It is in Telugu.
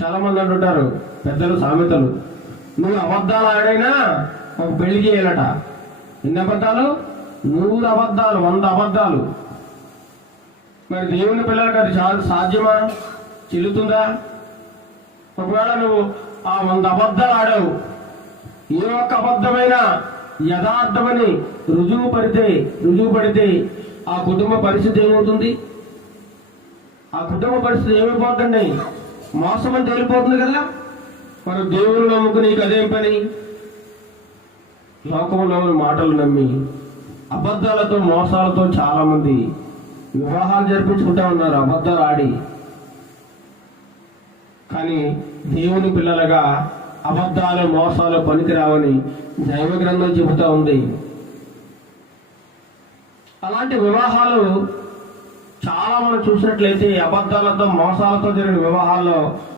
చాలా మంది అంటుంటారు పెద్దలు సామెతలు, నువ్వు అబద్ధాలు ఆడైనా ఒక పెళ్లి చేయాలట. ఎన్ని అబద్ధాలు? 100 అబద్ధాలు, 100 అబద్ధాలు. మరి దేవుని పిల్లలకి అది సాధ్యమా? చెల్లుతుందా? ఒకవేళ నువ్వు ఆ 100 అబద్ధాలు ఆడావు, ఏ ఒక్క అబద్ధమైనా యథార్థమని రుజువు పడితే ఆ కుటుంబ పరిస్థితి ఏమవుతుంది? ఆ కుటుంబ పరిస్థితి ఏమైపోతుంది? మోసం అని తేలిపోతుంది కదా. మరి దేవుని నమ్ముకు నీకు అదేం పని? లోకంలోని మాటలు నమ్మి అబద్ధాలతో మోసాలతో చాలా మంది వివాహాలు జరిపించుకుంటా ఉన్నారు, అబద్ధాలు ఆడి. కానీ దేవుని పిల్లలుగా అబద్ధాలు మోసాలు పనికిరావని దైవ గ్రంథం చెబుతా ఉంది. అలాంటి వివాహాలు చాలా మనం చూసినట్లయితే అబద్ధాలతో మోసాలతో జరిగిన వివాహాల్లో